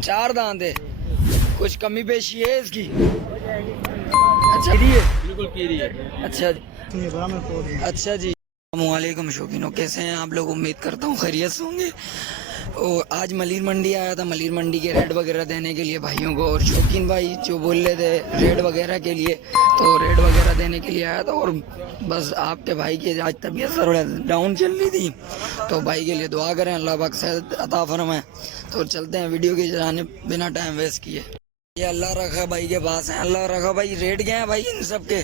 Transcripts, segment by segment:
4 दांत है। कुछ कमी पेशी है इसकी? अच्छा कीरी है, बिल्कुल कीरी है। अच्छा अच्छा जी। अस्सलामुअलैकुम शौकीनों, कैसे हैं आप लोग? उम्मीद करता हूँ खैरियत से होंगे। और आज मलिर मंडी आया था, मलिर मंडी के रेट वगैरह देने के लिए भाइयों को। और शौकीन भाई जो बोल रहे थे रेट वगैरह के लिए, तो रेट वगैरह देने के लिए आया था। और बस आपके भाई की आज तबीयत थोड़ा डाउन चल रही थी, तो भाई के लिए दुआ करें, अल्लाह पाक सेहत अता फरमाए। तो चलते हैं वीडियो की जाने बिना टाइम वेस्ट किए। ये अल्लाह रखा भाई के पास है। अल्लाह रखा भाई, रेट क्या है भाई इन सब के?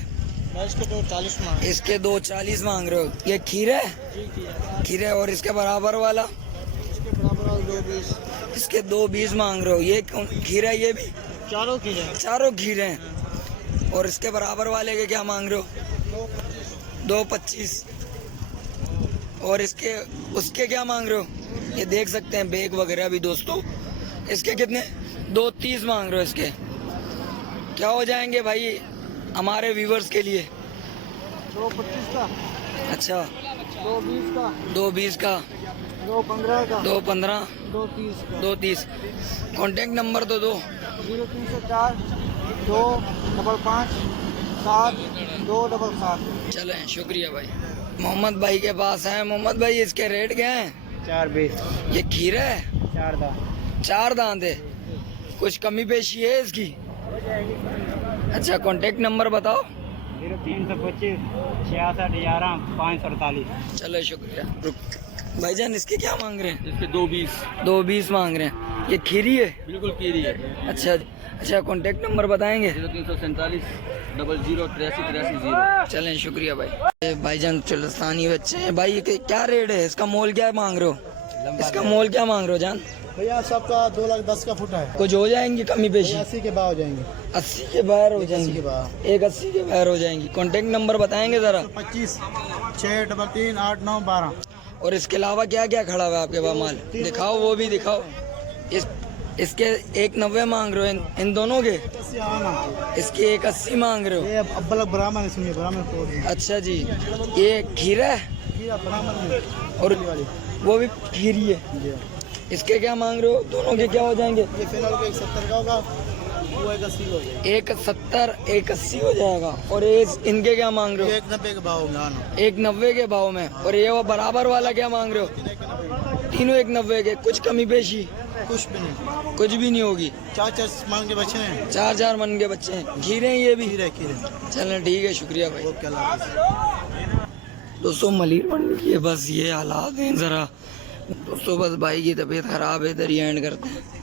इसके 240 मांग। इसके 240 मांग रहे हो। ये खीरा है? खीरे। और इसके बराबर वाला? इसके बराबर वाला 220। इसके 220 मांग रहे हो। ये कौन खीरा है? ये भी चारों खीरे। चारों खीरे हैं। और इसके बराबर वाले के क्या मांग रहे हो? 225। और इसके उसके क्या मांग रहे हो? ये देख सकते हैं बैग वगैरह भी दोस्तों। इसके कितने? 230 मांग रहे हो इसके। क्या हो जाएंगे भाई हमारे व्यूवर्स के लिए? 225 का। अच्छा 220 का। 220 का, 215 का। 215, 230 का। 230। कॉन्टेक्ट नंबर तो दो। 0304 255 7 277। चलें, शुक्रिया भाई। मोहम्मद भाई के पास है। मोहम्मद भाई इसके रेट क्या हैं? 420। ये खीरा है? 4 दा। 4 दांत है। कुछ कमी पेशी है इसकी? अच्छा कॉन्टेक्ट नंबर बताओ। 0325 66 11 548। चलो शुक्रिया। भाईजान इसके क्या मांग रहे हैं? इसके 220। 220 मांग रहे हैं। ये खीरी है? बिल्कुल कीरी है। अच्छा अच्छा, कॉन्टेक्ट नंबर बताएंगे? 0347 00 83 83 0। चलें, शुक्रिया भाई। ये भाईजान चुलस्तानी बच्चे हैं भाई। ये क्या रेट है इसका? मोल क्या मांग रहे हो? इसका मोल क्या मांग रहे हो जान? भैया सबका 2,10,000 का फुट है। कुछ हो जाएंगी कमी पेशी? 80 के बाहर हो जाएंगे। 80 के बाहर हो 80 जाएंगी। के बाहर। एक 80 के बाहर हो जाएंगी। कॉन्टेक्ट नंबर बताएंगे जरा? 25 6 3 8 9 12। और इसके अलावा क्या क्या खड़ा हुआ है आपके पास माल? दिखाओ, वो भी दिखाओ। इसके 190 मांग रहे हो इन दोनों के? 80 आना। इसके 180 मांग रहे हो। ये अब्बल ब्राह्मण है, सुनिए ब्राह्मण कोड है। अच्छा जी। ये खीरा है? खीरा ब्राह्मण है। और वाली वो भी खीरी है। जी। इसके क्या मांग रहे हो? दोनों के क्या हो जाएंगे? ये फिलहाल को 170 का होगा, वो 180 हो जाएगा। 170 180 हो जाएगा। और ये इनके क्या मांग रहे हो? 190 के भाव होगा आना। 190 के भाव में। और ये वो बराबर वाला क्या मांग रहे हो? तीनों 190 के। कुछ कमी पेशी? कुछ भी नहीं। कुछ भी नहीं होगी। 4 मान के बच्चे हैं। 4 मन के बच्चे हैं। खीरे हैं ये भी? खीरे। चलें ठीक है, शुक्रिया भाई। ओके अल्लाह हाफिज़। दोस्तों मलिर मंडी के बस ये हालात हैं ज़रा। दोस्तों बस भाई की तबीयत ख़राब है, इधर ही एंड करते हैं।